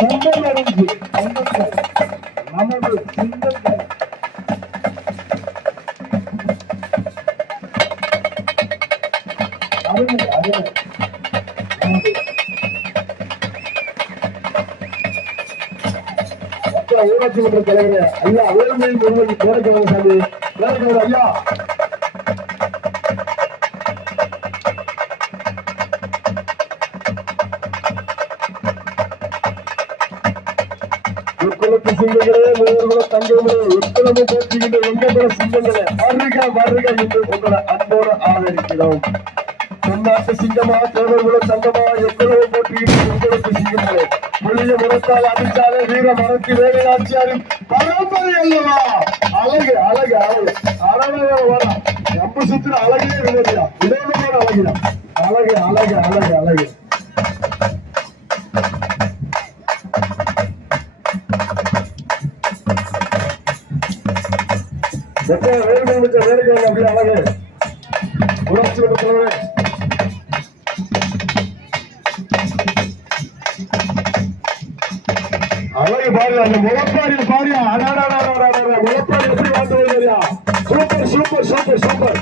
தங்கம் அடைஞ்சு தங்கங்கள் நமது சிங்கங்கள் அருமை அருமை ஊராட்சி மன்ற தலைவர் ஐயா வேலுமணி முருகன் பேரக்கவர் சாமி பேரக்கவர் ஐயா எக்குளத்து சிங்கங்களே மூவர்களும் தங்கங்களே எத்தனமும் போற்றுகின்ற எங்கங்கள சிங்கங்களே வருக வருக என்று உங்களை அன்போடு ஆதரிக்கிறோம். தென்னாட்டு சிங்கமா தேவர்களும் தங்கமா எவ்வளவு போற்றுகின்ற எங்களுக்கு சிங்கங்களே புளிய முகத்தால் அடித்தாலே வீர மரத்தி வேலையாட்சியாரின் பரம்பரை அல்லவா. அழகு அழகு அழகு அழகாக வர எப்ப சுத்திர அழகே விளையா விளையாட அழகினா அழகு அழகு அழகு அழகு வேலை வச்ச வேலைகள் அப்படி அழகு உணர்ச்சி அழகு பாரு அந்த முகப்பாடி பாரு முகப்பாடி எப்படி வாழ்ந்து வருயா. Super super super super